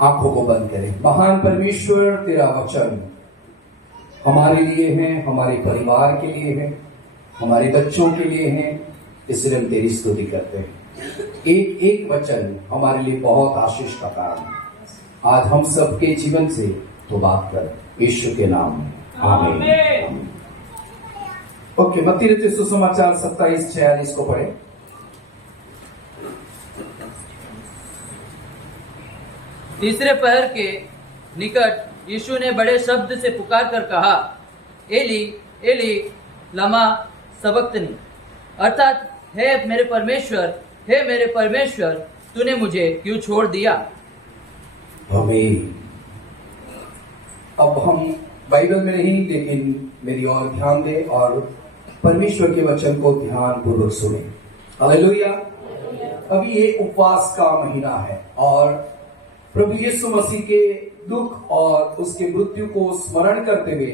आंखों को बंद करें। महान परमेश्वर, तेरा वचन हमारे लिए है, हमारे परिवार के लिए है, हमारे बच्चों के लिए है, इसलिए हम तेरी स्तुति करते हैं। एक एक वचन हमारे लिए बहुत आशीष का कारण है। आज हम सबके जीवन से तो बात कर, यीशु के नाम में आमीन। ओके, मत्ती रचित सुसमाचार 27:46 को पढ़े। तीसरे पहर के निकट यीशु ने बड़े शब्द से पुकार कर कहा, एली एली लमा सबक्तनी, अर्थात हे मेरे परमेश्वर तूने मुझे क्यों छोड़ दिया। आमीन। अब हम बाइबल में नहीं, लेकिन मेरी ओर ध्यान दें और परमेश्वर के वचन को ध्यान पूर्वक सुने। हालेलुया। अभी ये उपवास का महीना है और प्रभु यीशु मसीह के दुख और उसके मृत्यु को स्मरण करते हुए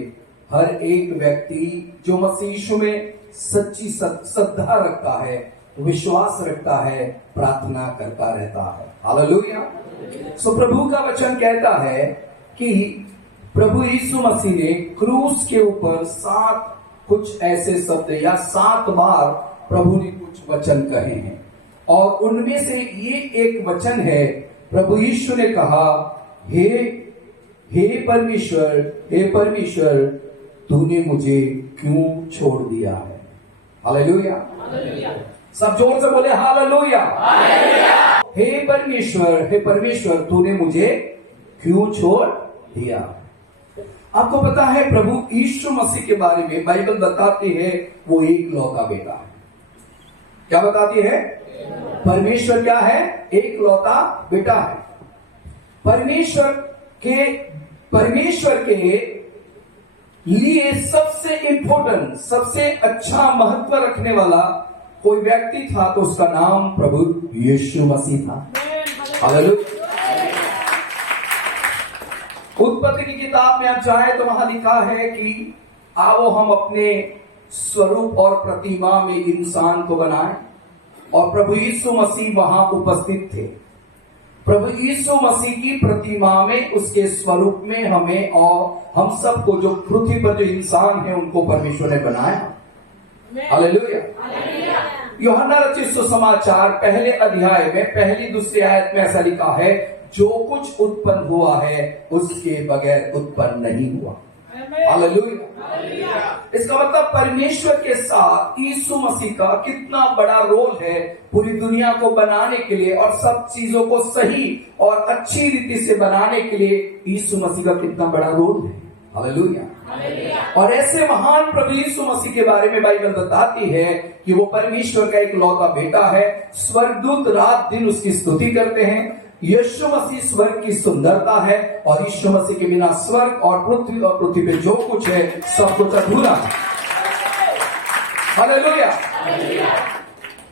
हर एक व्यक्ति जो मसीह यीशु में सच्ची श्रद्धा रखता है, विश्वास रखता है, प्रार्थना करता रहता है। हालेलुया। सो प्रभु का वचन कहता है कि प्रभु यीशु मसीह ने क्रूस के ऊपर 7 कुछ ऐसे शब्द या 7 बार प्रभु ने कुछ वचन कहे हैं और उनमें से ये एक वचन है, प्रभु यीशु ने कहा, हे परमेश्वर तूने मुझे क्यों छोड़ दिया है। हालेलुया। सब जोर से बोले हालेलुया। हे परमेश्वर तूने मुझे क्यों छोड़ दिया। आपको पता है प्रभु यीशु मसीह के बारे में बाइबल बताती है वो एक लौता बेटा है। क्या बताती है? परमेश्वर क्या है? एक लौता बेटा है। परमेश्वर के लिए सबसे इंपॉर्टेंट, सबसे अच्छा महत्व रखने वाला कोई व्यक्ति था तो उसका नाम प्रभु यीशु मसीह था। हालेलुया। उत्पत्ति की किताब में आप चाहे तो वहां लिखा है कि आओ हम अपने स्वरूप और प्रतिमा में इंसान को बनाएं, और प्रभु यीशु मसीह वहां उपस्थित थे। प्रभु यीशु मसीह की प्रतिमा में, उसके स्वरूप में हमें और हम सबको, जो पृथ्वी पर जो इंसान है, उनको परमेश्वर ने बनाया। हालेलुया। यूहन्ना रचित सुसमाचार पहले अध्याय में पहली दूसरी आयत में ऐसा लिखा है, जो कुछ उत्पन्न हुआ है उसके बगैर उत्पन्न नहीं हुआ। हालेलुया। इसका मतलब परमेश्वर के साथ यीशु मसीह का कितना बड़ा रोल है पूरी दुनिया को बनाने के लिए और सब चीजों को सही और अच्छी रीति से बनाने के लिए यीशु मसीह का कितना बड़ा रोल है। हालेलुया। और ऐसे महान प्रभु यीशु मसीह के बारे में बाइबल बताती है कि वो परमेश्वर का एक लौता बेटा है। स्वर्गदूत रात दिन उसकी स्तुति करते हैं। यीशु मसीह स्वर्ग की सुंदरता है और यीशु मसीह के बिना स्वर्ग और पृथ्वी पे जो कुछ है सब कुछ अधूरा है। हालेलुया।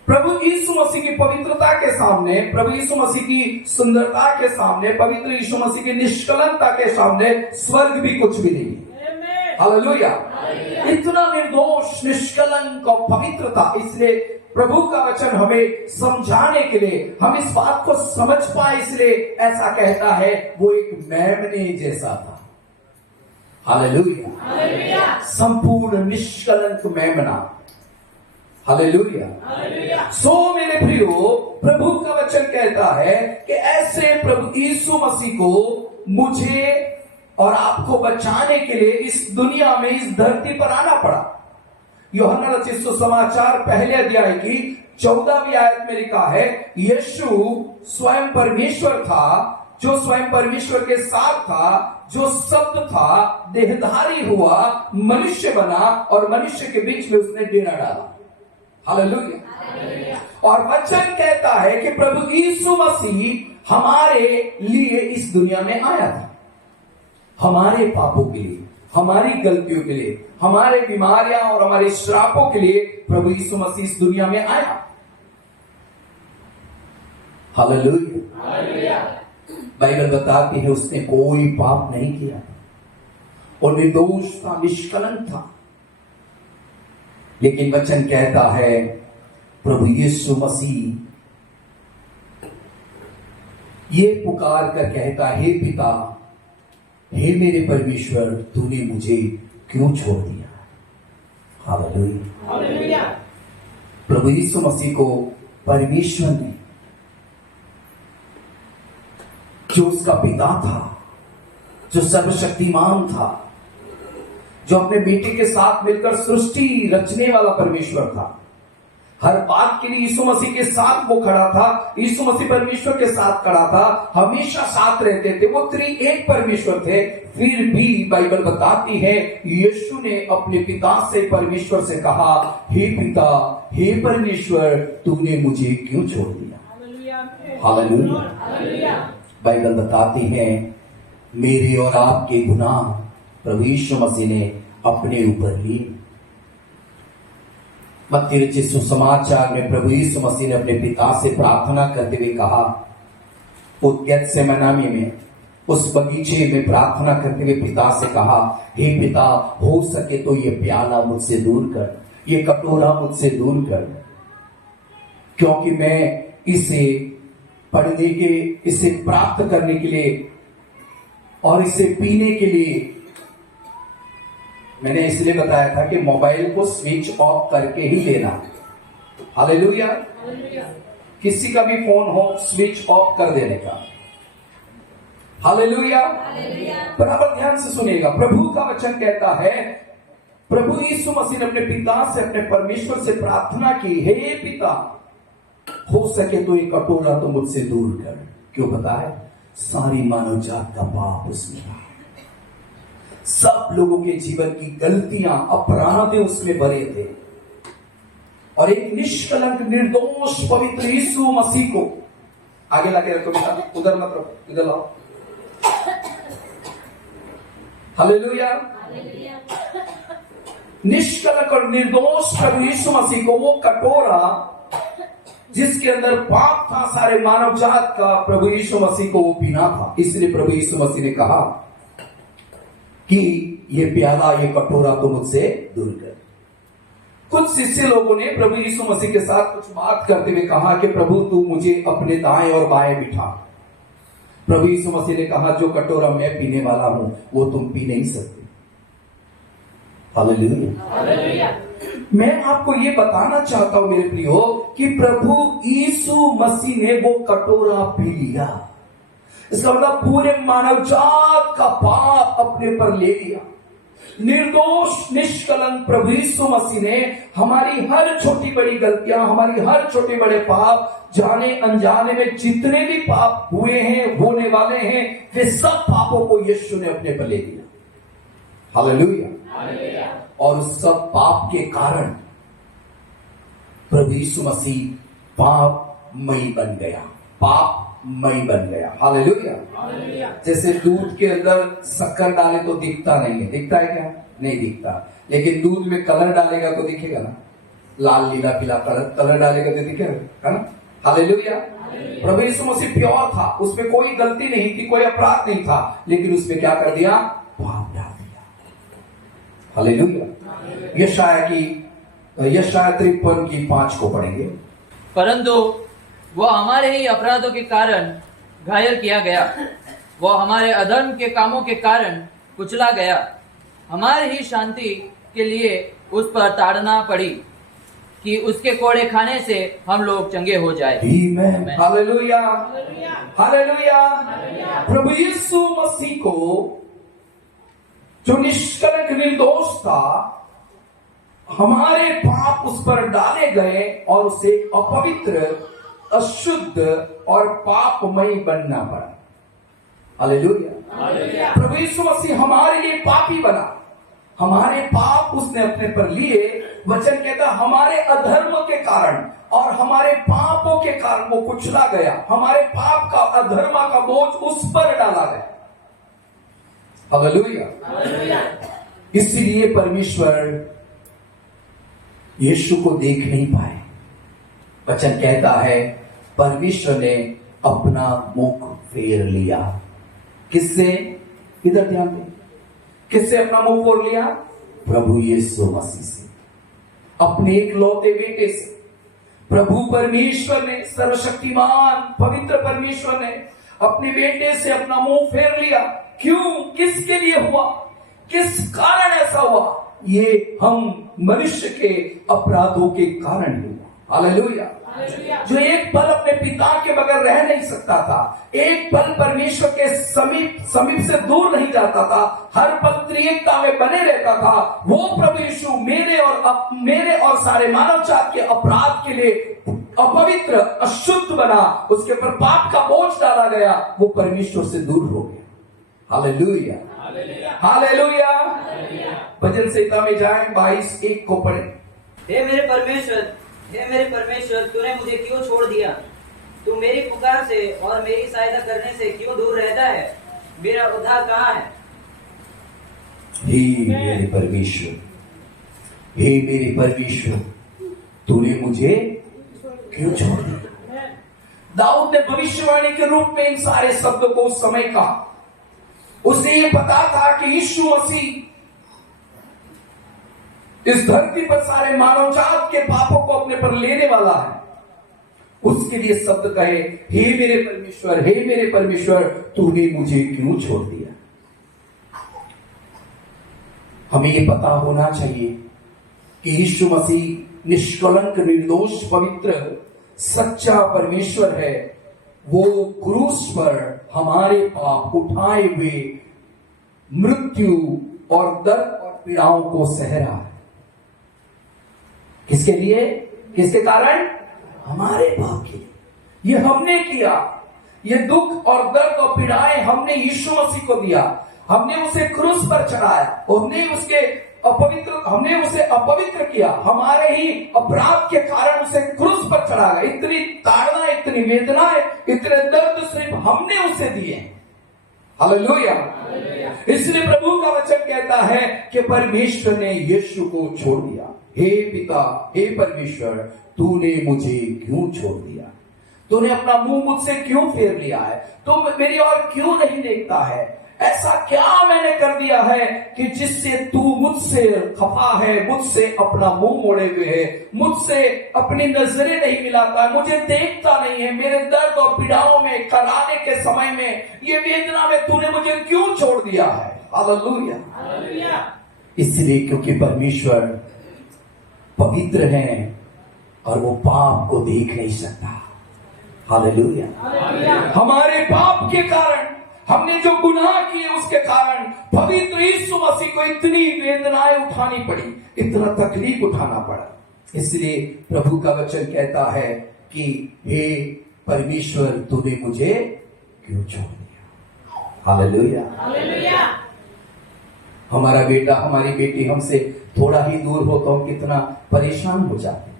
प्रभु यीशु मसीह की पवित्रता के सामने, प्रभु यीशु मसीह की सुंदरता के सामने, पवित्र यीशु मसीह की निष्कलंकता के सामने स्वर्ग भी कुछ भी नहीं। हालेलुया। इतना निर्दोष, निष्कलंक और पवित्रता। इसलिए प्रभु का वचन हमें समझाने के लिए, हम इस बात को समझ पाए, इसलिए ऐसा कहता है वो एक मेमने जैसा था। हालेलुया। संपूर्ण निष्कलंक मेमना। हालेलुया। सो मेरे प्रियो, प्रभु का वचन कहता है कि ऐसे प्रभु यीशु मसीह को मुझे और आपको बचाने के लिए इस दुनिया में, इस धरती पर आना पड़ा। यूहन्ना रचित सुसमाचार पहले अध्याय की 14वीं आयत में लिखा है, यीशु स्वयं परमेश्वर था, जो स्वयं परमेश्वर के साथ था, जो शब्द था, देहधारी हुआ, मनुष्य बना और मनुष्य के बीच में उसने डेरा डाला। हालेलुया। और वचन कहता है कि प्रभु यीशु मसीह हमारे लिए इस दुनिया में आया था, हमारे पापों के लिए, हमारी गलतियों के लिए, हमारे बीमारियां और हमारे श्रापों के लिए प्रभु यीशु मसीह इस दुनिया में आया। हालेलुया। बाइबल बताती है उसने कोई पाप नहीं किया और निर्दोष था, निष्कलंक था। लेकिन वचन कहता है प्रभु यीशु मसीह ये पुकार कर कहता, हे पिता, हे मेरे परमेश्वर, तूने मुझे क्यों छोड़ दिया। हालेलुया। प्रभु यीशु मसीह को परमेश्वर ने, जो उसका पिता था, जो सर्वशक्तिमान था, जो अपने बेटे के साथ मिलकर सृष्टि रचने वाला परमेश्वर था, हर बात के लिए यीशु मसीह के साथ वो खड़ा था। यीशु मसीह परमेश्वर के साथ खड़ा था, हमेशा साथ रहते थे, वो त्रिएक परमेश्वर थे। फिर भी बाइबल बताती है यीशु ने अपने पिता से, परमेश्वर से कहा, हे पिता, हे परमेश्वर, तूने मुझे क्यों छोड़ दिया। हालेलुया। बाइबल बताती है मेरे और आपके गुनाह प्रभु यीशु मसीह ने अपने ऊपर लिए। मत्ती रचित सुसमाचार में प्रभु यीशु मसीह ने अपने पिता से प्रार्थना करते हुए कहा, उस गेत्सेमनामी में, उस बगीचे में प्रार्थना करते हुए पिता से कहा, हे पिता, हो सके तो ये प्याला मुझसे दूर कर, ये कटोरा मुझसे दूर कर, क्योंकि मैं इसे पढ़ने के, इसे प्राप्त करने के लिए और इसे पीने के लिए, मैंने इसलिए बताया था कि मोबाइल को स्विच ऑफ करके ही लेना। हालेलुया। किसी का भी फोन हो, स्विच ऑफ कर देने का। हालेलुया। बराबर ध्यान से सुनिएगा, प्रभु का वचन कहता है, प्रभु यीशु मसीह ने अपने पिता से, अपने परमेश्वर से प्रार्थना की, हे पिता, हो सके तो ये कटोरा तो मुझसे दूर कर। क्यों पता है? सारी मानव जात का पाप उसमें था, सब लोगों के जीवन की गलतियां, अपराध उसमें भरे थे, और एक निष्कलंक, निर्दोष, पवित्र यीशु मसीह को आगे लाके रखो बेटा, उधर मत रखो, इधर लाओ। हालेलुया। निष्कलंक और निर्दोष प्रभु यीशु मसीह को, वो कटोरा जिसके अंदर पाप था सारे मानव जात का, प्रभु यीशु मसीह को वो पीना था। इसलिए प्रभु यीशु मसीह ने कहा कि ये प्याला, ये कटोरा तो मुझसे दूर कर। कुछ शिष्य लोगों ने प्रभु यीशु मसीह के साथ कुछ बात करते हुए कहा कि प्रभु, तू मुझे अपने दाएं और बाएं बिठा। प्रभु यीशु मसीह ने कहा, जो कटोरा मैं पीने वाला हूं वो तुम पी नहीं सकते। हालेलुया। मैं आपको ये बताना चाहता हूं मेरे प्रियो कि प्रभु यीशु मसीह ने वो कटोरा पी लिया। इसका मतलब पूरे मानव जात का पाप अपने पर ले लिया। निर्दोष, निष्कलंक प्रभु यीशु मसीह ने हमारी हर छोटी बड़ी गलतियां, हमारी हर छोटे बड़े पाप, जाने अनजाने में जितने भी पाप हुए हैं, होने वाले हैं, वे सब पापों को यीशु ने अपने पर ले लिया। हालेलुया। और उस सब पाप के कारण प्रभु यीशु मसीह पापमयी बन गया, पापमयी बन गया। हालेलुया। जैसे दूध के अंदर शक्कर डाले तो दिखता नहीं है, दिखता है क्या? नहीं दिखता। लेकिन दूध में कलर डालेगा तो दिखेगा ना, लाल नीला पीला कलर डालेगा तो दिखेगा, है ना? हालेलुया। प्रभु यीशु मसीह प्योर था, उसमें कोई गलती नहीं थी, कोई अपराध नहीं था, लेकिन उसमें क्या कर दिया? पाप डाल दिया। हालेलुया। यशाया 53:5 को पढ़ेंगे। परंतु वो हमारे ही अपराधों के कारण घायल किया गया, वो हमारे अधर्म के कामों के कारण कुचला गया, हमारी ही शांति के लिए उस पर ताड़ना पड़ी, कि उसके कोड़े खाने से हम लोग चंगे हो जाए। हालेलुया। हालेलुया। प्रभु यीशु मसीह को, जो निष्कलंक निर्दोष था, हमारे पाप उस पर डाले गए और उसे अपवित्र, अशुद्ध और पापमयी बनना पड़ा। हालेलुया। प्रभु यीशु मसीह हमारे लिए पापी बना, हमारे पाप उसने अपने पर लिए। वचन कहता हमारे अधर्म के कारण और हमारे पापों के कारण वो कुचला गया, हमारे पाप का, अधर्म का बोझ उस पर डाला गया। हालेलुया। इसलिए परमेश्वर यीशु को देख नहीं पाए। वचन कहता है परमेश्वर ने अपना मुख फेर लिया। किससे? इधर ध्यान दें, किससे अपना मुख फेर लिया? प्रभु यीशु मसीह से, अपने एक लौते बेटे से। प्रभु परमेश्वर ने, सर्वशक्तिमान पवित्र परमेश्वर ने अपने बेटे से अपना मुंह फेर लिया। क्यों? किसके लिए हुआ? किस कारण ऐसा हुआ? ये हम मनुष्य के अपराधों के कारण हुआ। हालेलुया। जो एक पल अपने पिता के बगैर रह नहीं सकता था, एक पल परमेश्वर के समीप से दूर नहीं जाता था, हर पल त्रिएकता में बने रहता था, वो प्रभु यीशु मेरे और सारे मानव जात के अपराध के लिए अपवित्र, अशुद्ध बना, उसके ऊपर पाप का बोझ डाला गया, वो परमेश्वर से दूर हो गया। Hallelujah, hallelujah. भजन संहिता में जाएं, 22:1 को पढ़ें। हे मेरे परमेश्वर, तूने मुझे क्यों छोड़ दिया? तू मेरी पुकार से और मेरी सहायता करने से क्यों दूर रहता है? मेरा उद्धार कहाँ है? हे मेरे परमेश्वर, तूने मुझे क्यों छोड़ दिया? दाऊद ने भविष्यवाणी के रूप में इन सारे शब्दों को उस समय कहा। उसे ये पता था कि यीशु मसीह इस धरती पर सारे मानव जात के पापों को अपने पर लेने वाला है। उसके लिए शब्द कहे, हे मेरे परमेश्वर, तूने मुझे क्यों छोड़ दिया? हमें ये पता होना चाहिए कि यीशु मसीह निष्कलंक, निर्दोष, पवित्र, सच्चा परमेश्वर है। वो क्रूस पर हमारे पाप उठाए हुए मृत्यु और दर्द और पीड़ाओं को सह रहा है। किसके लिए? किसके कारण? हमारे पाप के लिए। ये हमने किया। ये दुख और दर्द और पीड़ाएं हमने यीशु मसीह को दिया। हमने उसे क्रूस पर चढ़ाया। हमने उसे अपवित्र किया। हमारे ही अपराध के कारण उसे क्रूस पर चढ़ाया। इतनी ताड़ना, इतनी वेदनाएं, इतने दर्द सिर्फ हमने उसे दिए। हालेलुया। इसलिए प्रभु का वचन कहता है कि परमेश्वर ने यीशु को छोड़ दिया। हे पिता, हे परमेश्वर, तूने मुझे क्यों छोड़ दिया? तूने अपना मुंह मुझसे क्यों फेर लिया है? तू मेरी ओर क्यों नहीं देखता है? ऐसा क्या मैंने कर दिया है कि जिससे तू मुझसे खफा है, मुझसे अपना मुंह मोड़े हुए है, मुझसे अपनी नजरें नहीं मिलाता, मुझे देखता नहीं है? मेरे दर्द और पीड़ाओं में, कराने के समय में, ये वेदना में तूने मुझे क्यों छोड़ दिया है? हालेलुया। इसलिए क्योंकि परमेश्वर पवित्र है और वो पाप को देख नहीं सकता। हालेलुया। हमारे पाप के कारण, हमने जो गुनाह किए उसके कारण पवित्र यीशु मसीह को इतनी वेदनाएं उठानी पड़ी, इतना तकलीफ उठाना पड़ा। इसलिए प्रभु का वचन कहता है कि हे परमेश्वर, तूने मुझे क्यों छोड़ दिया? हालेलुया। हमारा बेटा, हमारी बेटी हमसे थोड़ा ही दूर हो तो हम कितना परेशान हो जाते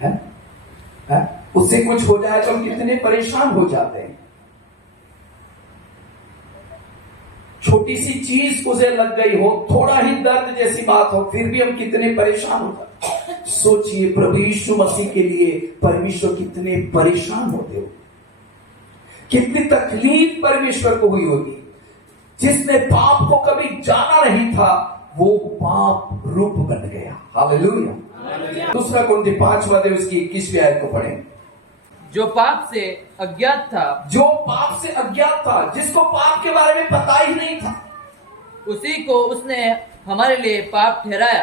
हैं। उससे कुछ हो जाए तो हम कितने परेशान हो जाते हैं। छोटी सी चीज उसे लग गई हो, थोड़ा ही दर्द जैसी बात हो, फिर भी हम कितने परेशान हो जाते हैं। सोचिए, प्रभु यीशु मसीह के लिए परमेश्वर कितने परेशान होते हो, कितनी तकलीफ परमेश्वर को हुई होगी। जिसने पाप को कभी जाना नहीं था, वो पाप रूप बन गया। हालेलुया। दूसरा कुरिन्थी 5वां अध्याय उसकी 21वीं आयत को पढ़ें। जो पाप से अज्ञात था, जिसको पाप के बारे में पता ही नहीं था, उसी को उसने हमारे लिए पाप ठहराया।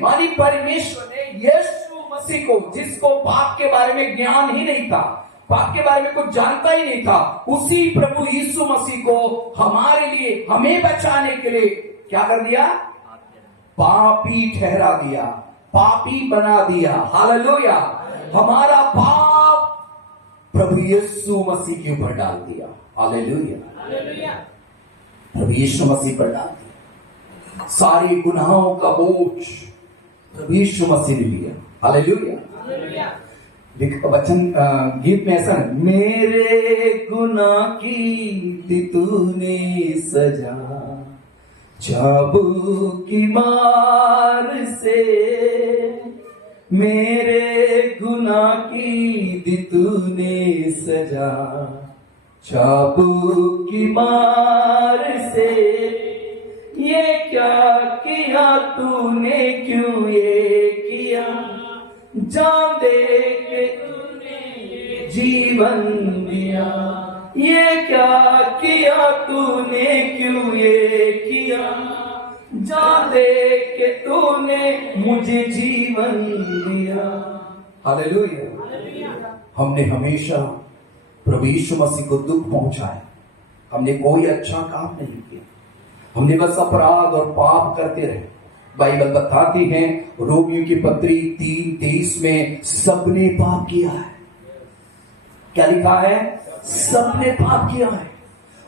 मानी परमेश्वर ने यीशु मसीह को, जिसको पाप के बारे में ज्ञान ही नहीं था, पाप के बारे में कुछ जानता ही नहीं था, उसी प्रभु यीशु मसीह को हमारे लिए, हमें बचाने के लिए क्या कर दिया? पापी ठहरा दिया, पापी बना दिया। हालेलुया। हमारा पाप प्रभु यीशु मसीह के ऊपर डाल दिया। हालेलुया। प्रभु यीशु मसीह पर डाल दिया। सारे गुनाहों का बोझ प्रभु यीशु मसीह ने लिया। हालेलुया। वचन गीत में ऐसा, मेरे गुनाह की तूने सजा, चाबुक की मार से, मेरे गुनाह की दी तूने सजा, चाबुक की मार से। ये क्या किया तूने, क्यों ये किया, जान दे के तूने जीवन दिया, ये क्या किया तूने, क्यों ये किया, जान दे के तूने मुझे जीवन दिया। हालेलुया। हमने हमेशा प्रभु यीशु मसीह को दुख पहुंचाया, हमने कोई अच्छा काम नहीं किया, हमने बस अपराध और पाप करते रहे। बाइबल बताती है रोमियो की पत्री 3:23 में, सबने पाप किया है। क्या लिखा है? सबने पाप किया है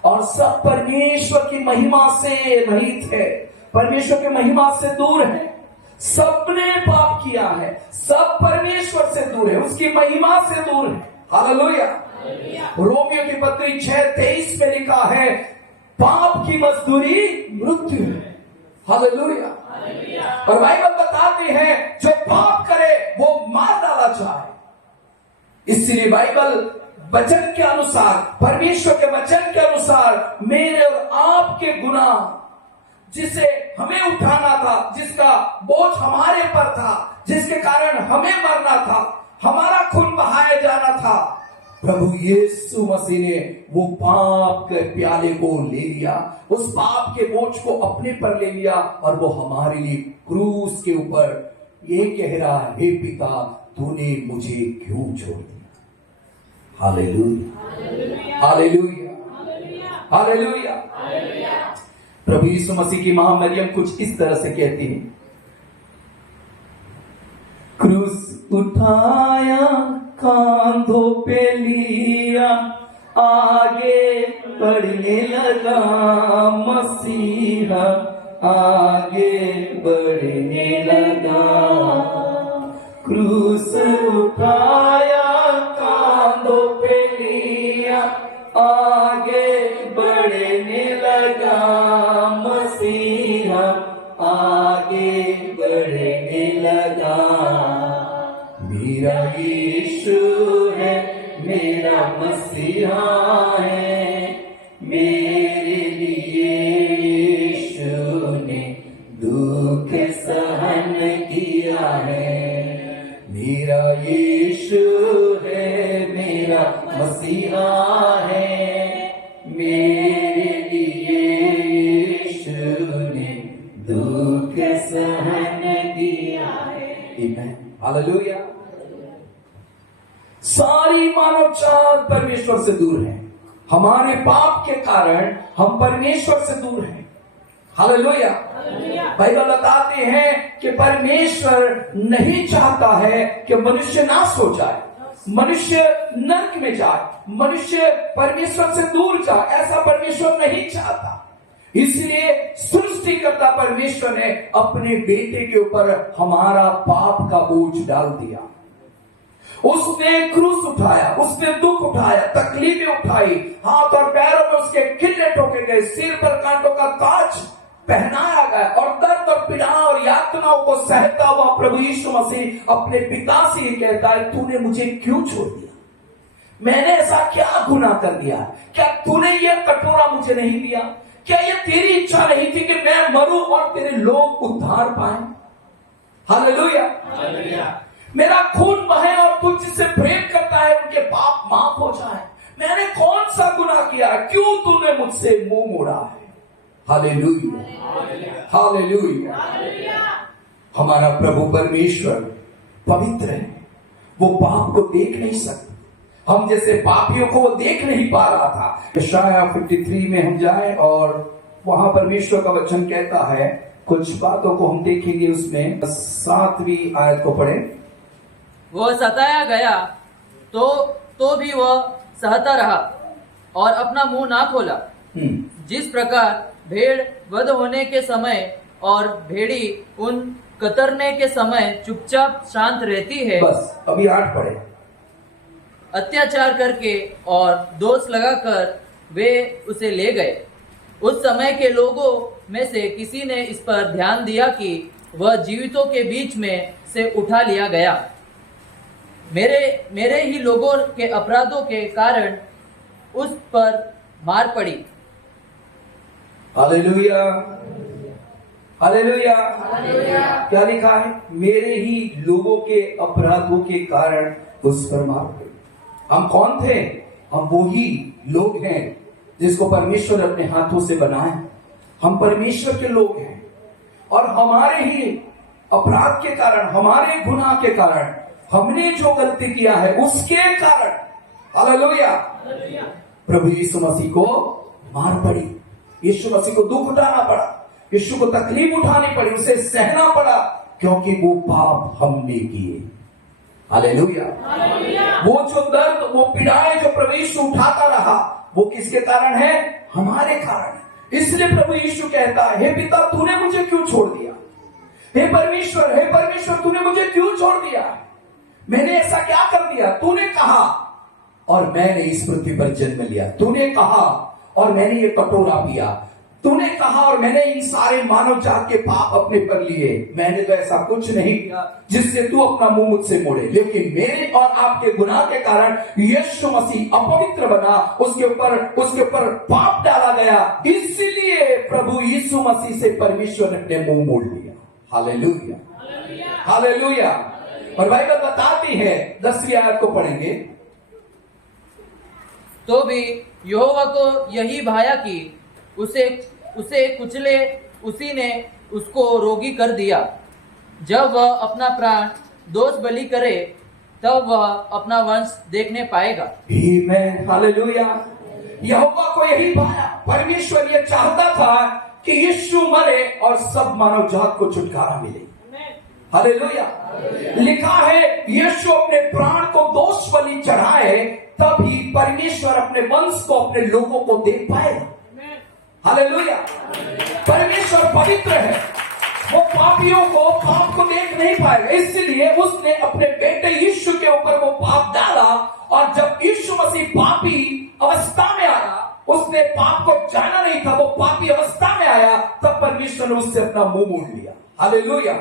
और सब परमेश्वर की महिमा से रहित है, परमेश्वर की महिमा से दूर है। सबने पाप किया है, सब परमेश्वर से दूर है, उसकी महिमा से दूर है। हालेलुया। रोमियो की पत्री 6:23 में लिखा है, पाप की मजदूरी मृत्यु है। हालेलुया। और बाइबल बताती है जो पाप करे वो मार डाला जाए। इसलिए बाइबल वचन के अनुसार, परमेश्वर के वचन के अनुसार, मेरे और आपके गुनाह जिसे हमें उठाना था, जिसका बोझ हमारे पर था, जिसके कारण हमें मरना था, हमारा खून बहाया जाना था, प्रभु यीशु मसीह ने वो पाप के प्याले को ले लिया, उस पाप के बोझ को अपने पर ले लिया और वो हमारे लिए क्रूस के ऊपर ये कह रहा है, हे पिता तूने मुझे क्यों छोड़ दिया। Hallelujah, hallelujah, hallelujah. प्रभु यीशु मसीह की मां मरियम कुछ इस तरह से कहती है, क्रूस उठाया, कांधों पे लिया, आगे बढ़ने लगा मसीहा, आगे बढ़ने लगा। क्रूस उठाया, कांधों पे लिया, आगे बढ़ने लगा मसीहा, आगे बढ़ने लगा। मेरा यीशु है, मेरा मसीहा है, मेरे लिए यीशु ने दुख सहन किया है। मेरा यीशु है, मेरा मसीहा है, मेरे लिए यीशु ने दुख सहन किया है। आमीन, हालेलुया। सारी मानव जात परमेश्वर से दूर है, हमारे पाप के कारण हम परमेश्वर से दूर हैं। हालेलुया। बाइबल बताते हैं कि परमेश्वर नहीं चाहता है कि मनुष्य नाश हो जाए, मनुष्य नरक में जाए, मनुष्य परमेश्वर से दूर जाए, ऐसा परमेश्वर नहीं चाहता। इसलिए सृष्टिकर्ता परमेश्वर ने अपने बेटे के ऊपर हमारा पाप का बोझ डाल दिया। उसने क्रूस उठाया, उसने दुख उठाया, तकलीफें उठाई, हाथ और पैरों में उसके किल्ले ठोके गए, सिर पर कांटों का ताज पहनाया गया और दर्द और पीड़ा और यातनाओं को सहता हुआ प्रभु यीशु मसीह अपने पिता से ये कहता है, तूने मुझे क्यों छोड़ दिया? मैंने ऐसा क्या गुनाह कर दिया? क्या तूने ये कटोरा मुझे नहीं दिया? क्या ये तेरी इच्छा नहीं थी कि मैं मरूं और तेरे लोग उद्धार पाए? हालेलुया। मेरा खून बहे और तू जिससे प्रेम करता है उनके पाप माफ हो जाए। मैंने कौन सा गुनाह किया? क्यों तूने मुझसे मुंह मोड़ा है? Hallelujah, hallelujah. हमारा प्रभु परमेश्वर पवित्र है, वो पाप को देख नहीं सकता। हम जैसे पापियों को वो देख नहीं पा रहा था। यशाया 53 में हम जाएं और वहां परमेश्वर का वचन कहता है, कुछ बातों को हम देखेंगे उसमें। 7वीं आयत को पढ़ें। वह सताया गया तो भी वह सहता रहा और अपना मुंह ना खोला। जिस प्रकार भेड़ वध होने के समय और भेड़ी उन कतरने के समय चुपचाप शांत रहती है, बस अभी 8 पढ़े। अत्याचार करके और दोष लगाकर वे उसे ले गए। उस समय के लोगों में से किसी ने इस पर ध्यान दिया कि वह जीवितों के बीच में से उठा लिया गया। मेरे ही लोगों के अपराधों के कारण उस पर मार पड़ी। Hallelujah, hallelujah. क्या लिखा है? मेरे ही लोगों के अपराधों के कारण उस पर मार पड़ी। हम कौन थे? हम वही लोग हैं जिसको परमेश्वर ने अपने हाथों से बनाया। हम परमेश्वर के लोग हैं और हमारे ही अपराध के कारण, हमारे गुनाह के कारण, हमने जो गलती किया है उसके कारण, हालेलुया, प्रभु यीशु मसीह को मार पड़ी, यीशु मसीह को दुख उठाना पड़ा, यीशु को तकलीफ उठानी पड़ी, उसे सहना पड़ा, क्योंकि वो पाप हमने किए। हालेलुया। वो जो दर्द, वो पीड़ाएं जो प्रभु यीशु उठाता रहा, वो किसके कारण है? हमारे कारण। इसलिए प्रभु यीशु कहता है, हे पिता तूने मुझे क्यों छोड़ दिया? हे परमेश्वर तूने मुझे क्यों छोड़ दिया? मैंने ऐसा क्या कर दिया? तूने कहा और मैंने इस पृथ्वी पर जन्म लिया, तूने कहा और मैंने ये कटोरा पिया, तूने कहा और मैंने इन सारे मानव जात के पाप अपने पर लिए। मैंने तो ऐसा कुछ नहीं किया जिससे तू अपना मुंह मुझसे मोड़े, लेकिन मेरे और आपके गुनाह के कारण यीशु मसीह अपवित्र बना, उसके ऊपर पाप डाला गया। इसलिए प्रभु यीशु मसीह से परमेश्वर ने अपने मुंह मोड़ लिया। Hallelujah, hallelujah. और बाइबल बताती है, 10वीं आयत को पढ़ेंगे, तो भी यहोवा को यही भाया कि उसे कुचले, उसी ने उसको रोगी कर दिया। जब वह अपना प्राण दोष बलि करे तब वह अपना वंश देखने पाएगा। आमीन, हालेलुया। यहोवा को यही भाया, परमेश्वर ये चाहता था कि यीशु मरे और सब मानव जात को छुटकारा मिले। हालेलुया। लिखा है यीशु अपने प्राण को दोष बलि चढ़ाए, तभी परमेश्वर अपने वंश को, अपने लोगों को देख पाएगा। हालेलुया। परमेश्वर पवित्र है, वो पापियों को, पाप को देख नहीं पाएगा, इसलिए उसने अपने बेटे यीशु के ऊपर वो पाप डाला। और जब यीशु मसीह पापी अवस्था में आया, उसने पाप को जाना नहीं था, वो पापी अवस्था में आया, तब परमेश्वर ने उससे अपना मुंह मोड़ लिया। हालेलुया।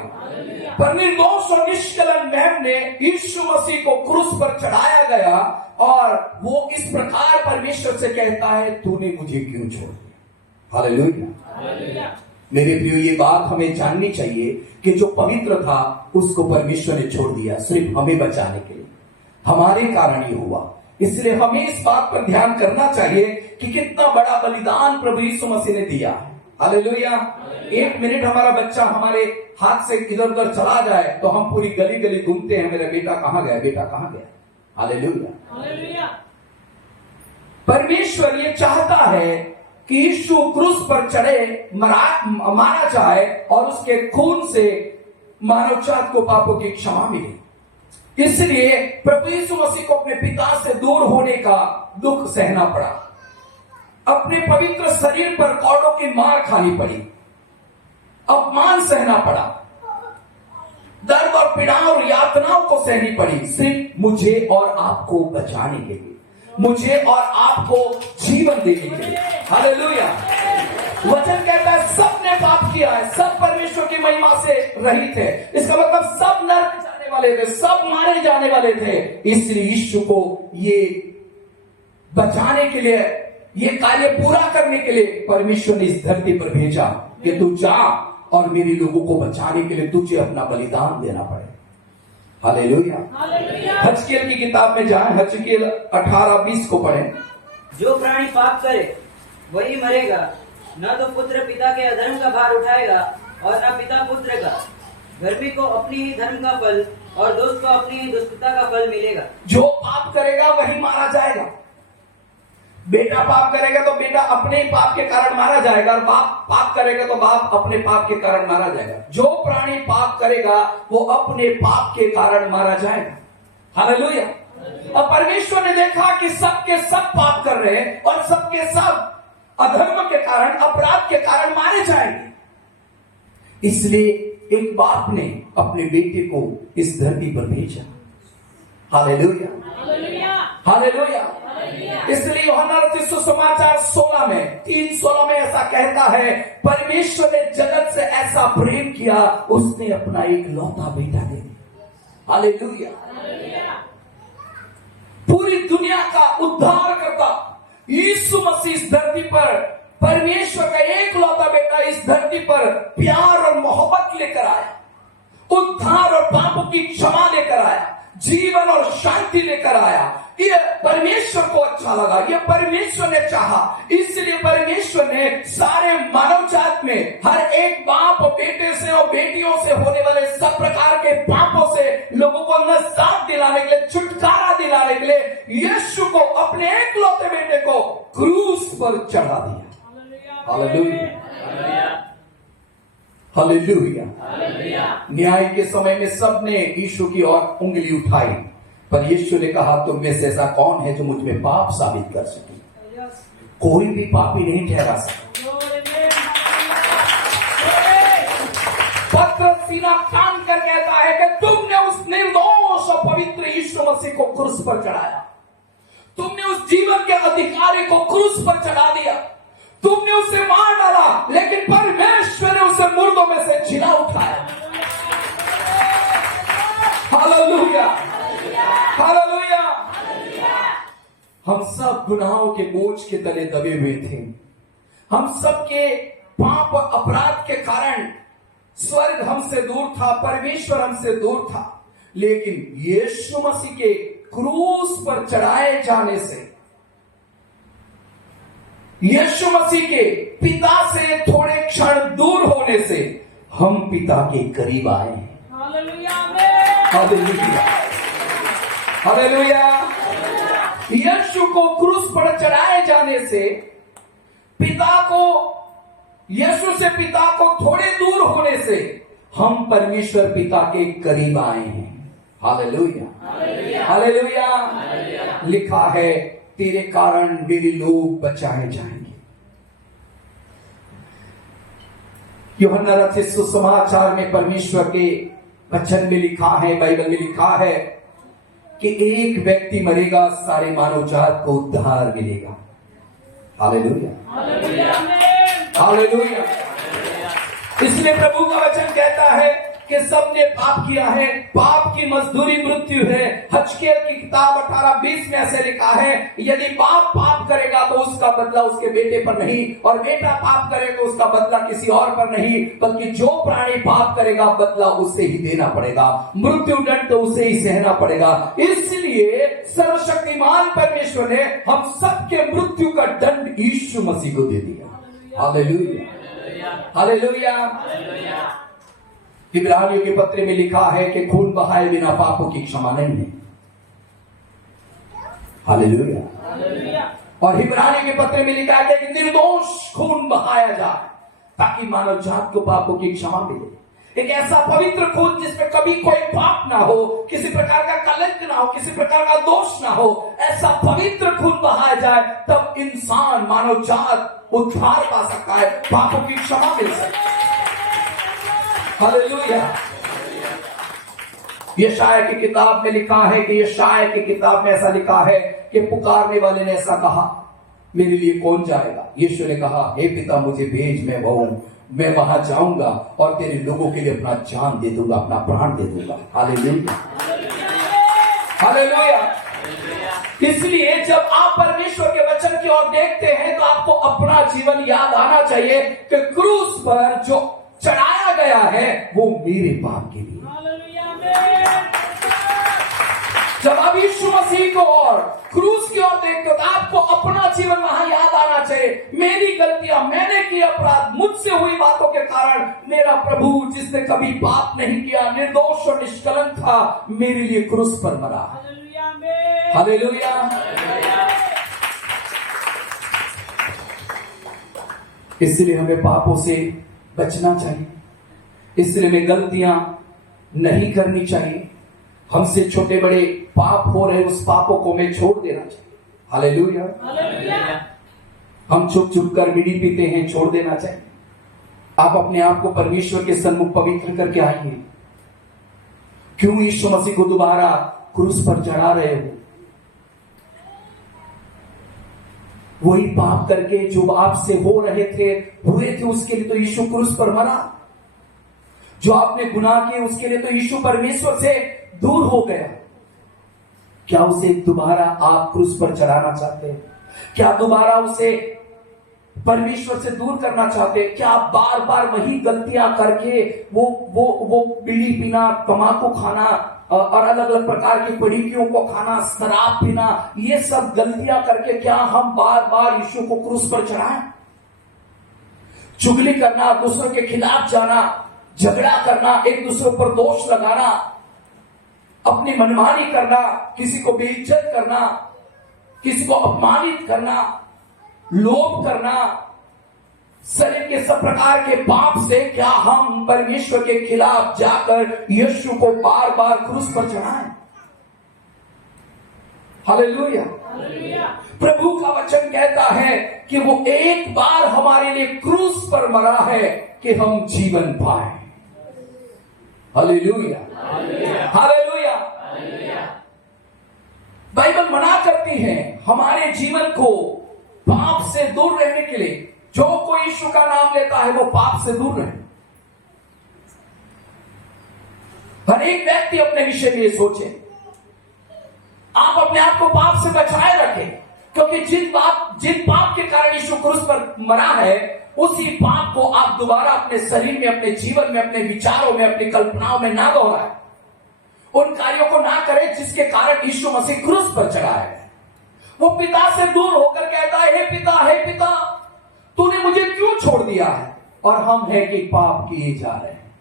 पर निर्दोष और निष्कलंक मेमने यीशु मसीह को क्रूस पर चढ़ाया गया और वो इस प्रकार परमेश्वर से कहता है, तूने मुझे क्यों छोड़ दिया? हालेलुया। मेरे प्रियो, ये बात हमें जाननी चाहिए कि जो पवित्र था उसको परमेश्वर ने छोड़ दिया सिर्फ हमें बचाने के लिए, हमारे कारण ही हुआ। इसलिए हमें इस बात पर ध्यान करना चाहिए कि कितना बड़ा बलिदान प्रभु यीशु मसीह ने दिया। हालेलुया। 1 मिनट हमारा बच्चा हमारे हाथ से इधर उधर चला जाए तो हम पूरी गली गली घूमते हैं, मेरा बेटा कहां गया, बेटा कहां गया। हालेलुया। परमेश्वर ये चाहता है कि यीशु क्रूस पर चढ़े, मारा जाए और उसके खून से मानव जात को पापों की क्षमा मिले। इसलिए प्रभु यीशु मसीह को अपने पिता से दूर होने का दुख सहना पड़ा, अपने पवित्र शरीर पर कौड़ों की मार खानी पड़ी, अपमान सहना पड़ा, दर्द और पीड़ा और यातनाओं को सहनी पड़ी, सिर्फ मुझे और आपको बचाने के लिए, मुझे और आपको जीवन देने के लिए। हालेलुया। वचन कहता है सबने पाप किया है, सब परमेश्वर की महिमा से रहित है। इसका मतलब सब नरक जाने वाले थे, सब मारे जाने वाले थे। इसलिए यीशु को ये बचाने के लिए, ये कार्य पूरा करने के लिए परमेश्वर ने इस धरती पर भेजा कि तू जा और मेरे लोगों को बचाने के लिए तुझे अपना बलिदान देना पड़े। हालेलुया। हजकियेल की किताब में जाएं, हजकियेल 18:20 को पढ़ें। जो प्राणी पाप करे वही मरेगा, न तो पुत्र पिता के अधर्म का भार उठाएगा और न पिता पुत्र का। धर्मी को अपनी ही धर्म का फल और दुष्ट को अपनी ही दुष्टता का फल मिलेगा। जो पाप करेगा वही मारा जाएगा। बेटा पाप करेगा तो बेटा अपने ही पाप के कारण मारा जाएगा, और बाप पाप करेगा तो बाप अपने पाप के कारण मारा जाएगा। जो प्राणी पाप करेगा वो अपने पाप के कारण मारा जाएगा। हालेलुया। और परमेश्वर ने देखा कि सबके सब पाप कर रहे हैं और सबके सब अधर्म के कारण, अपराध के कारण मारे जाएंगे। इसलिए एक बाप ने अपने बेटे को इस धरती पर भेजा। Hallelujah, hallelujah. इसलिए यूहन्ना रचित सुसमाचार 16 में 3:16 में ऐसा कहता है, परमेश्वर ने जगत से ऐसा प्रेम किया, उसने अपना एक लौता बेटा दे दिया। हालेलुया। पूरी दुनिया का उद्धार करता यीशु मसीह इस धरती पर, परमेश्वर का एक लौता बेटा इस धरती पर प्यार और मोहब्बत लेकर आया, उद्धार और पापों की क्षमा लेकर आया, जीवन और शांति लेकर आया। ये परमेश्वर को अच्छा लगा, ये परमेश्वर ने चाहा, इसलिए परमेश्वर ने सारे मानव जात में हर एक बाप और बेटे से और बेटियों से होने वाले सब प्रकार के पापों से लोगों को नजात दिलाने के लिए, छुटकारा दिलाने के लिए यीशु को, अपने एकलौते बेटे को क्रूस पर चढ़ा दिया। Hallelujah, hallelujah. न्याय के समय में सबने यीशु की ओर उंगली उठाई, पर यीशु ने कहा तुम में से ऐसा कौन है जो मुझ में पाप साबित कर सके? कोई भी पापी नहीं ठहरा सकता। पत्र सीना कान कर कहता है कि तुमने उस निर्दोष और पवित्र यीशु मसीह को क्रूस पर चढ़ाया, तुमने उस जीवन के अधिकारी को क्रूस पर चढ़ा दिया, तुमने उसे मार डाला, लेकिन परमेश्वर ने उसे मुर्दों में से जिला उठाया। Hallelujah, hallelujah. हम सब गुनाहों के बोझ के तले दबे हुए थे। हम सबके पाप और अपराध के कारण स्वर्ग हमसे दूर था, परमेश्वर हमसे दूर था, लेकिन यीशु मसीह के क्रूस पर चढ़ाए जाने से, यीशु मसीह के पिता से थोड़े क्षण दूर होने से हम पिता के करीब आए हैं। Hallelujah, hallelujah. यीशु को क्रूस पर चढ़ाए जाने से पिता को, यीशु से पिता को थोड़े दूर होने से हम परमेश्वर पिता के करीब आए हैं। Hallelujah, hallelujah. लिखा है तेरे कारण मेरे लोग बचाए जाएंगे। यूहन्ना रचित सुसमाचार में परमेश्वर के वचन में लिखा है, बाइबल में लिखा है कि एक व्यक्ति मरेगा, सारे मानव जात को उद्धार मिलेगा। Hallelujah, hallelujah. इसलिए प्रभु का वचन कहता है कि सबने पाप किया है, पाप की मजदूरी मृत्यु है। हजकेल की किताब 18:20 में ऐसे लिखा है, यदि बाप पाप करेगा तो उसका बदला उसके बेटे पर नहीं, और बेटा पाप करेगा तो उसका बदला किसी और पर नहीं, बल्कि जो प्राणी पाप करेगा बदला उसे ही देना पड़ेगा, मृत्यु दंड तो उसे ही सहना पड़ेगा। इसलिए सर्वशक्तिमान परमेश्वर ने हम सबके मृत्यु का दंड यीशु मसीह को दे दिया। Hallelujah, hallelujah. इब्रानियों के पत्र में लिखा है कि खून बहाए बिना पापों की क्षमा नहीं है। हालेलुया। और इब्रानियों के पत्र में लिखा है कि निर्दोष खून बहाया जाए ताकि मानव जात को पापों की क्षमा मिले। एक ऐसा पवित्र खून जिसमें कभी कोई पाप ना हो, किसी प्रकार का कलंक ना हो, किसी प्रकार का दोष ना हो, ऐसा पवित्र खून बहाया जाए, तब इंसान, मानव जात उद्धार पा सकता है, पापों की क्षमा मिल सकती है। हालेलुया। यशायाह की किताब में लिखा है कि यशायाह की किताब में ऐसा लिखा है कि पुकारने वाले ने ऐसा कहा, मेरे लिए कौन जाएगा? यीशु ने कहा, हे पिता मुझे भेज, मैं वहां जाऊंगा और तेरे लोगों के लिए अपना जान दे दूंगा, अपना प्राण दे दूंगा। Hallelujah, hallelujah. इसलिए जब आप परमेश्वर के वचन की ओर देखते हैं तो आपको अपना जीवन याद आना चाहिए कि क्रूस पर जो चढ़ाया गया है वो मेरे पाप के लिए। जब आप यीशु मसीह को और क्रूस की ओर देखते हो तो आपको अपना जीवन वहां याद आना चाहिए। मेरी गलतियां, मैंने किए अपराध, मुझसे हुई बातों के कारण मेरा प्रभु जिसने कभी पाप नहीं किया, निर्दोष और निष्कलंक था, मेरे लिए क्रूस पर मरा। हालेलुया। इसलिए हमें पापों से बचना चाहिए, इसलिए हमें गलतियां नहीं करनी चाहिए। हमसे छोटे बड़े पाप हो रहे उस पापों को हमें छोड़ देना चाहिए। हालेलुया। हम चुप चुप कर बीड़ी पीते हैं, छोड़ देना चाहिए। आप अपने आप को परमेश्वर के सन्मुख पवित्र करके आइए। क्यों यीशु मसीह को दोबारा क्रूस पर चढ़ा रहे हो? वही पाप करके जो आपसे हो रहे थे, हुए थे, उसके लिए तो यीशु क्रूस पर मरा। जो आपने गुनाह किए उसके लिए तो यीशु परमेश्वर से दूर हो गया। क्या उसे दोबारा आप क्रूस पर चढ़ाना चाहते हैं? क्या दोबारा उसे परमेश्वर से दूर करना चाहते हैं? क्या आप बार बार वही गलतियां करके वो बीड़ी पीना, तंबाकू खाना और अलग अलग प्रकार की पड़ीकियों को खाना, शराब पीना, ये सब गलतियां करके क्या हम बार बार यीशु को क्रूस पर चढ़ाएं? चुगली करना, दूसरों के खिलाफ जाना, झगड़ा करना, एक दूसरे पर दोष लगाना, अपनी मनमानी करना, किसी को बेइज्जत करना, किसी को अपमानित करना, लोभ करना, शरीर के सब प्रकार के पाप से क्या हम परमेश्वर के खिलाफ जाकर यीशु को बार बार क्रूस पर चढ़ाएं? हालेलुया। प्रभु का वचन कहता है कि वो एक बार हमारे लिए क्रूस पर मरा है कि हम जीवन पाए। Hallelujah, hallelujah. बाइबल मना करती है हमारे जीवन को पाप से दूर रहने के लिए। जो कोई यीशु का नाम लेता है वो पाप से दूर रहे। हर एक व्यक्ति अपने विषय में सोचे, आप अपने आप को पाप से बचाए रखें, क्योंकि जिन पाप के कारण यीशु क्रूस पर मरा है, उसी पाप को आप दोबारा अपने शरीर में, अपने जीवन में, अपने विचारों में, अपनी कल्पनाओं में ना दोहराएं। उन कार्यों को ना करें जिसके कारण यीशु मसीह क्रूस पर चढ़ा है। वो पिता से दूर होकर कहता है, हे पिता, तूने मुझे क्यों छोड़ दिया है? और हम है कि पाप किए जा रहे हैं।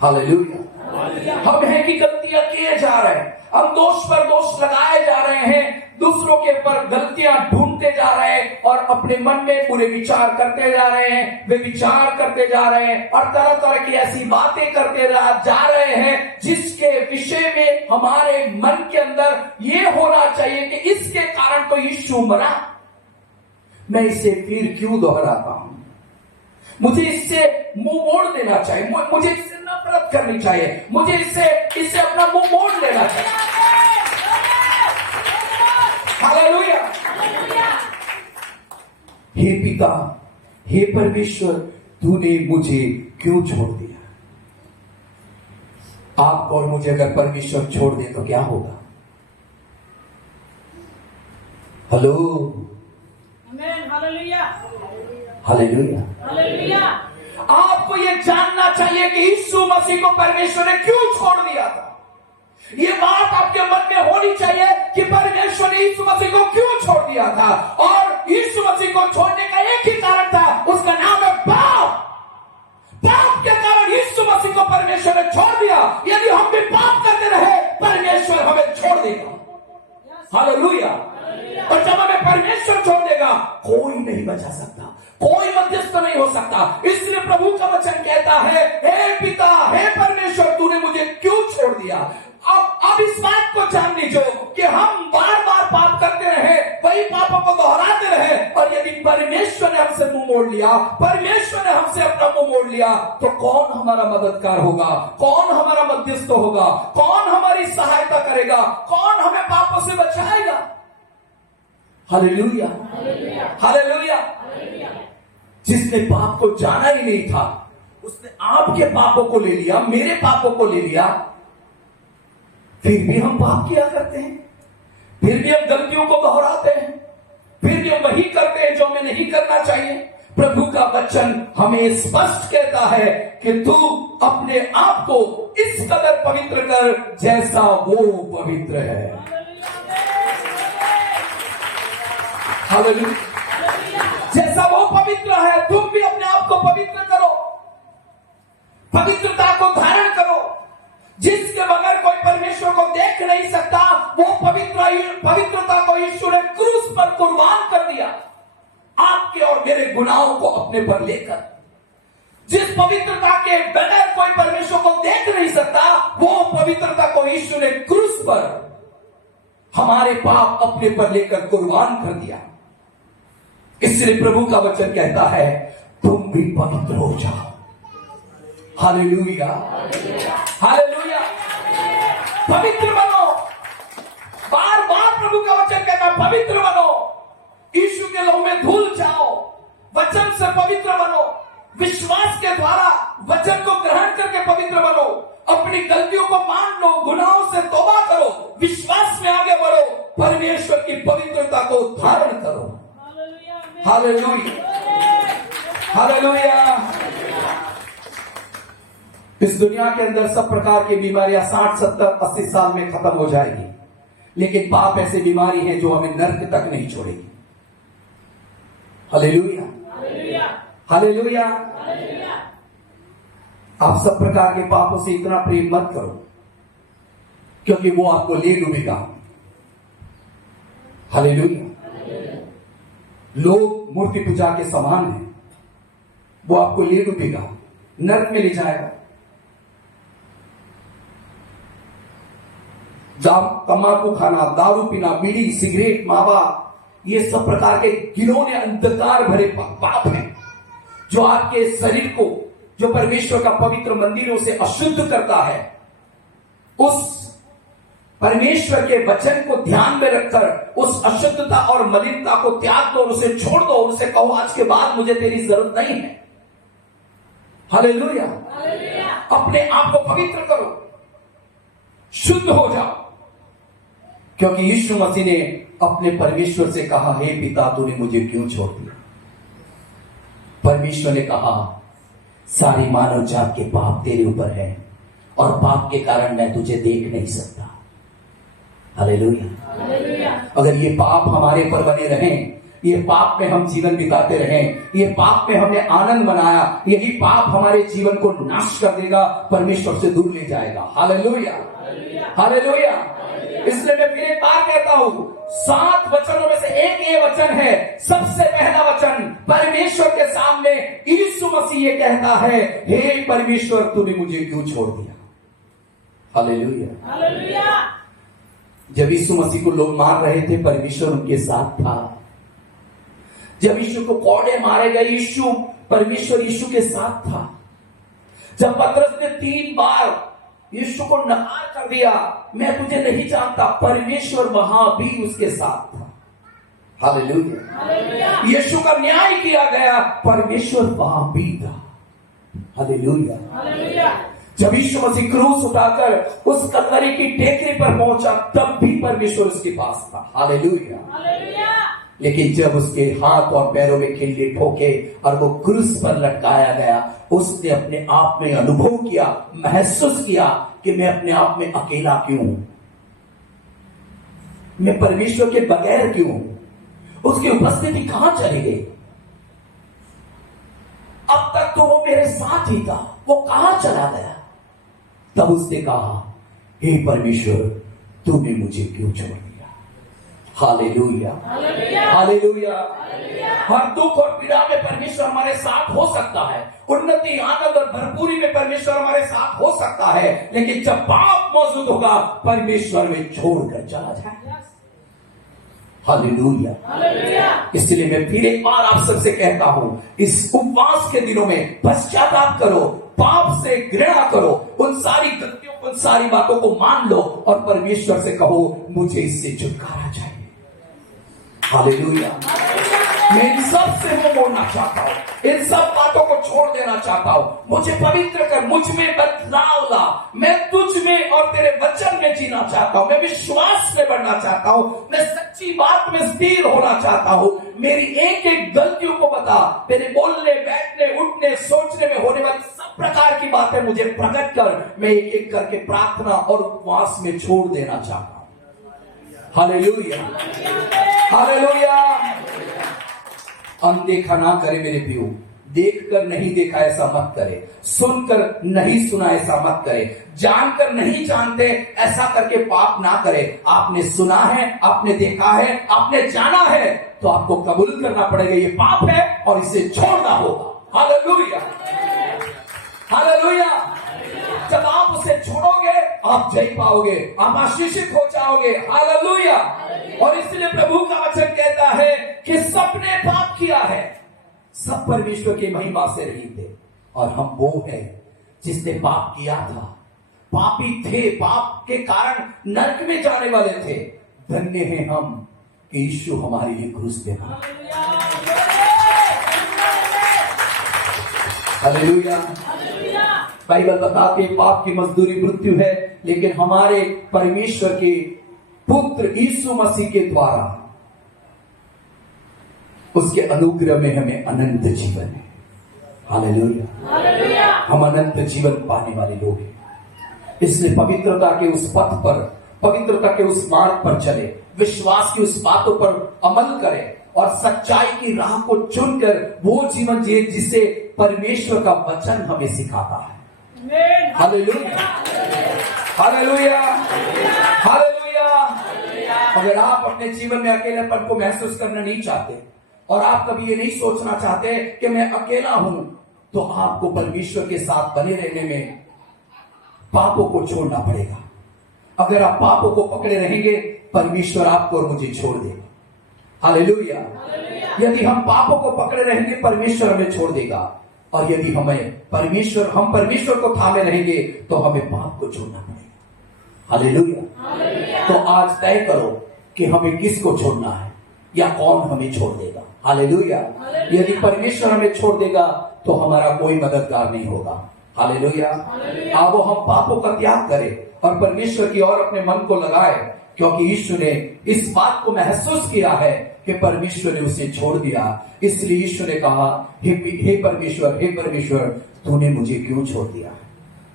हालेलुया। हम है कि गलतियां किए जा रहे हैं, हम दोष पर दोष लगाए जा रहे हैं, दूसरों के ऊपर गलतियां ढूंढते जा रहे हैं और अपने मन में बुरे विचार करते जा रहे हैं, वे विचार करते जा रहे हैं और तरह तरह की ऐसी बातें करते जा रहे हैं जिसके विषय में हमारे मन के अंदर ये होना चाहिए कि इसके कारण तो यीशु मरा, मैं इसे फिर क्यों दोहराता हूं? मुझे इससे मुंह मोड़ देना चाहिए, मुझे इससे नफरत करनी चाहिए, मुझे इससे अपना मुंह मोड़ लेना चाहिए। हालेलुया। हे पिता, हे परमेश्वर, तूने मुझे क्यों छोड़ दिया? आप और मुझे अगर परमेश्वर छोड़ दे तो क्या होगा? Hello, hallelujah, hallelujah, hallelujah. आपको यह जानना चाहिए कि यीशु मसीह को परमेश्वर ने क्यों छोड़ दिया था। ये बात आपके मन में होनी चाहिए कि परमेश्वर ने यीशु मसीह को क्यों छोड़ दिया था, और यीशु मसीह को छोड़ने का एक ही कारण था, उसका नाम है पाप। पाप के कारण यीशु मसीह को परमेश्वर ने छोड़ दिया। यदि हम भी पाप करते रहे, परमेश्वर हमें छोड़ देगा। हालेलुया। और जब हमें परमेश्वर छोड़ देगा, कोई नहीं बचा सकता, कोई मध्यस्थ नहीं हो सकता। इसलिए प्रभु का वचन कहता है, हे पिता, हे परमेश्वर, तूने मुझे क्यों छोड़ दिया? अब इस बात को जान लीजिए कि हम बार बार पाप करते रहे, वही पापों को दोहराते रहे, और यदि परमेश्वर ने हमसे मुंह मोड़ लिया, परमेश्वर ने हमसे अपना मुंह मोड़ लिया, तो कौन हमारा मददगार होगा? कौन हमारा मध्यस्थ होगा? कौन हमारी सहायता करेगा? कौन हमें पापों से बचाएगा? Hallelujah, hallelujah. जिसने पाप को जाना ही नहीं था, उसने आपके पापों को ले लिया, मेरे पापों को ले लिया, फिर भी हम पाप किया करते हैं, फिर भी हम गलतियों को दोहराते हैं, फिर भी हम वही करते हैं जो हमें नहीं करना चाहिए। प्रभु का वचन हमें स्पष्ट कहता है कि तू अपने आप को इस कदर पवित्र कर जैसा वो पवित्र है। हालेलुया। जैसा वो पवित्र है, तुम भी अपने आप को पवित्र करो, पवित्रता को धारण करो। जिसके बगैर कोई परमेश्वर को देख नहीं सकता, वो पवित्रता को यीशु ने क्रूस पर कुर्बान कर दिया, आपके और मेरे गुनाहों को अपने पर लेकर। जिस पवित्रता के बगैर कोई परमेश्वर को देख नहीं सकता, वो पवित्रता को यीशु ने क्रूस पर हमारे पाप अपने पर लेकर कुर्बान कर दिया। इसलिए प्रभु का वचन कहता है, तुम भी पवित्र हो जाओ। Hallelujah, hallelujah. पवित्र बनो। बार बार प्रभु का वचन कहता है, पवित्र बनो। यीशु के लहू में धुल जाओ, वचन से पवित्र बनो, विश्वास के द्वारा वचन को ग्रहण करके पवित्र बनो, अपनी गलतियों को मान लो, गुनाहों से तौबा करो, विश्वास में आगे बढ़ो, परमेश्वर की पवित्रता को धारण करो। Hallelujah, hallelujah. इस दुनिया के अंदर सब प्रकार की बीमारियां 60, 70, 80 साल में खत्म हो जाएगी, लेकिन पाप ऐसी बीमारी है जो हमें नर्क तक नहीं छोड़ेगी। Hallelujah, hallelujah. आप सब प्रकार के पापों से इतना प्रेम मत करो, क्योंकि वो आपको ले डूबेगा। हालेलुया। लोग मूर्ति पूजा के समान हैं, वो आपको ले डूबेगा, नर्क में ले जाएगा। तंबाकू खाना, दारू पीना, बीड़ी, सिगरेट, मावा, ये सब प्रकार के घिनौने अंधकार भरे पाप हैं जो आपके शरीर को, जो परमेश्वर का पवित्र मंदिर है, उसे अशुद्ध करता है। उस परमेश्वर के वचन को ध्यान में रखकर उस अशुद्धता और मलिनता को त्याग दो और उसे छोड़ दो। उसे कहो आज के बाद मुझे तेरी जरूरत नहीं है। हालेलुया। अपने आप को पवित्र करो, शुद्ध हो जाओ, क्योंकि यीशु मसीह ने अपने परमेश्वर से कहा, हे पिता तूने मुझे क्यों छोड़ दिया। परमेश्वर ने कहा, सारी मानव जात के पाप तेरे ऊपर है और पाप के कारण मैं तुझे देख नहीं सकता। हालेलुया। अगर ये पाप हमारे पर बने रहें, ये पाप में हम जीवन बिताते रहें, ये पाप में हमने आनंद मनाया, यही पाप हमारे जीवन को नाश कर देगा, परमेश्वर से दूर ले जाएगा। Hallelujah, hallelujah. इसलिए मैं फिर एक बार कहता हूं, 7 वचनों में से एक ये वचन है, सबसे पहला वचन परमेश्वर के सामने यीशु मसीह ये कहता है, हे परमेश्वर तूने मुझे क्यों छोड़ दिया। Hallelujah, hallelujah. जब यीशु मसीह को लोग मार रहे थे, परमेश्वर उनके साथ था। जब यीशु को कोड़े मारे गए, परमेश्वर यीशु के साथ था। जब पतरस ने 3 बार यीशु को नकार कर दिया, मैं तुझे नहीं जानता, परमेश्वर वहां भी उसके साथ था। हालेलुया। यीशु का न्याय किया गया, परमेश्वर वहां भी था। हालेलुया। जब यीशु मसीह क्रूस उठाकर उस कलवरी की टेकरी पर पहुंचा, तब भी परमेश्वर उसके पास था। हालेलुया। लेकिन जब उसके हाथ और पैरों में खिल्ली ठोके और वो क्रूस पर लटकाया गया, उसने अपने आप में अनुभव किया, महसूस किया कि मैं अपने आप में अकेला क्यों हूं, मैं परमेश्वर के बगैर क्यों हूं, उसकी उपस्थिति कहां चली गई। अब तक तो वो मेरे साथ ही था, वो कहां चला गया। तब उसने कहा, हे परमेश्वर तूने मुझे क्यों छोड़ दिया। Hallelujah, hallelujah. हर दुख और पीड़ा में परमेश्वर हमारे साथ हो सकता है, उन्नति, आनंद और भरपूरी में परमेश्वर हमारे साथ हो सकता है, लेकिन जब पाप मौजूद होगा, परमेश्वर में छोड़कर चला जाएगा। हालेलुया। इसलिए मैं फिर एक बार आप सबसे कहता हूं, इस उपवास के दिनों में पश्चाताप करो, पाप से घृणा करो, उन सारी गलतियों, उन सारी बातों को मान लो और परमेश्वर से कहो, मुझे इससे छुटकारा चाहिए। हालेलुया। मैं इन सब से मुंह मोड़ना चाहता हूं, इन सब बातों को छोड़ देना चाहता हूं। मुझे पवित्र कर, मुझ में बदलाव ला। मैं तुझ में और तेरे वचन में जीना चाहता हूं, मैं विश्वास में बढ़ना चाहता हूं, मैं सच्ची बात में स्थिर होना चाहता हूं। मेरी एक एक गलतियों को बता, मेरे बोलने, बैठने, उठने, सोचने में होने वाली सब प्रकार की बातें मुझे प्रकट कर। मैं एक एक करके प्रार्थना और उपवास में छोड़ देना चाहता हूं। Hallelujah, hallelujah. अनदेखा ना करे मेरे प्रियो, देखकर नहीं देखा ऐसा मत करे, सुनकर नहीं सुना ऐसा मत करे, जानकर नहीं जानते ऐसा करके पाप ना करे। आपने सुना है, आपने देखा है, आपने जाना है, तो आपको कबूल करना पड़ेगा ये पाप है और इसे छोड़ना होगा। Hallelujah, hallelujah. जब आप उसे छोड़ोगे, आप जय पाओगे, आप आशीषित हो जाओगे। हालेलुया। और इसलिए प्रभु का वचन कहता है कि सबने पाप किया है, सब परमेश्वर की महिमा से रहित थे, और हम वो है जिसने पाप किया था, पापी थे, पाप के कारण नरक में जाने वाले थे। धन्य हैं हम कि यीशु हमारे लिए क्रूस पे मरा। हालेलुया। बाइबल बताते पाप की मजदूरी मृत्यु है, लेकिन हमारे परमेश्वर के पुत्र यीशु मसीह के द्वारा उसके अनुग्रह में हमें अनंत जीवन है। हालेलुया। हम अनंत जीवन पाने वाले लोग हैं। इसलिए पवित्रता के उस पथ पर, पवित्रता के उस मार्ग पर चले, विश्वास की उस बातों पर अमल करें और सच्चाई की राह को चुनकर वो जीवन जिए जिसे परमेश्वर का वचन हमें सिखाता है। Hallelujah, hallelujah, hallelujah. अगर आप अपने जीवन में अकेलेपन को महसूस करना नहीं चाहते और आप कभी ये नहीं सोचना चाहते कि मैं अकेला हूं, तो आपको परमेश्वर के साथ बने रहने में पापों को छोड़ना पड़ेगा। अगर आप पापों को पकड़े रहेंगे, परमेश्वर आपको और मुझे छोड़ देगा। हालेलुया। यदि हम पापों को पकड़े रहेंगे, परमेश्वर हमें छोड़ देगा, और यदि हम परमेश्वर को थामे रहेंगे तो हमें पाप को छोड़ना पड़ेगा। हालेलुया। तो आज तय करो कि हमें किसको छोड़ना है या कौन हमें छोड़ देगा। हालेलुया। यदि परमेश्वर हमें छोड़ देगा तो हमारा कोई मददगार नहीं होगा। हालेलुया। आओ हम पापों का त्याग करें और परमेश्वर की ओर अपने मन को लगाए, क्योंकि यीशु ने इस बात को महसूस किया है कि परमेश्वर ने उसे छोड़ दिया। इसलिए यीशु ने कहा, हे परमेश्वर, तूने मुझे क्यों छोड़ दिया।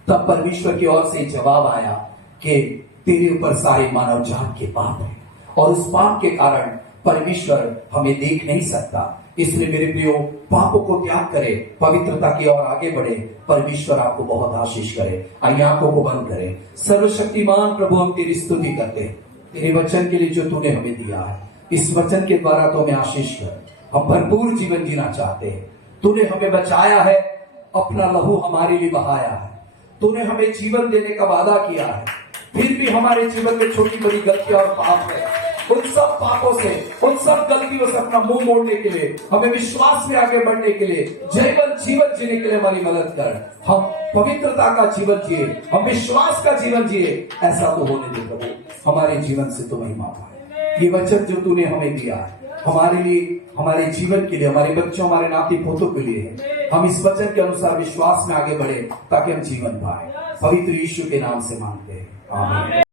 तब परमेश्वर की ओर से जवाब आया कि तेरे ऊपर सारे मानव जात के पाप है, और उस पाप के कारण परमेश्वर हमें देख नहीं सकता। इसलिए मेरे प्रियो, पापों को त्याग करें, पवित्रता की ओर आगे बढ़े। परमेश्वर आपको बहुत आशीष करे। आइए आंखों को बंद करें। सर्वशक्तिमान प्रभु, हम तेरी स्तुति करते हैं तेरे वचन के लिए जो तूने हमें दिया है। इस वचन के द्वारा तो हमें आशीष कर, हम भरपूर जीवन जीना चाहते हैं। तूने हमें बचाया है, अपना लहू हमारे लिए बहाया है। तूने हमें जीवन देने का वादा किया है, फिर भी हमारे जीवन में छोटी बड़ी गलतियां और पाप है। उन सब पापों से, उन सब गलतियों से अपना मुंह मोड़ने के लिए, हमें विश्वास में आगे बढ़ने के लिए, जीवन जीने के लिए हमारी मदद कर। हम पवित्रता का जीवन जिए, हम विश्वास का जीवन जिए। ऐसा तो होने दे प्रभु, हमारे जीवन से तो महिमा पाए। ये वचन जो तूने हमें दिया है हमारे लिए, हमारे जीवन के लिए, हमारे बच्चों, हमारे नाती पोतों के लिए है। हम इस वचन के अनुसार विश्वास में आगे बढ़े ताकि हम जीवन पाए। पवित्र यीशु के नाम से मांगते हैं, आमीन।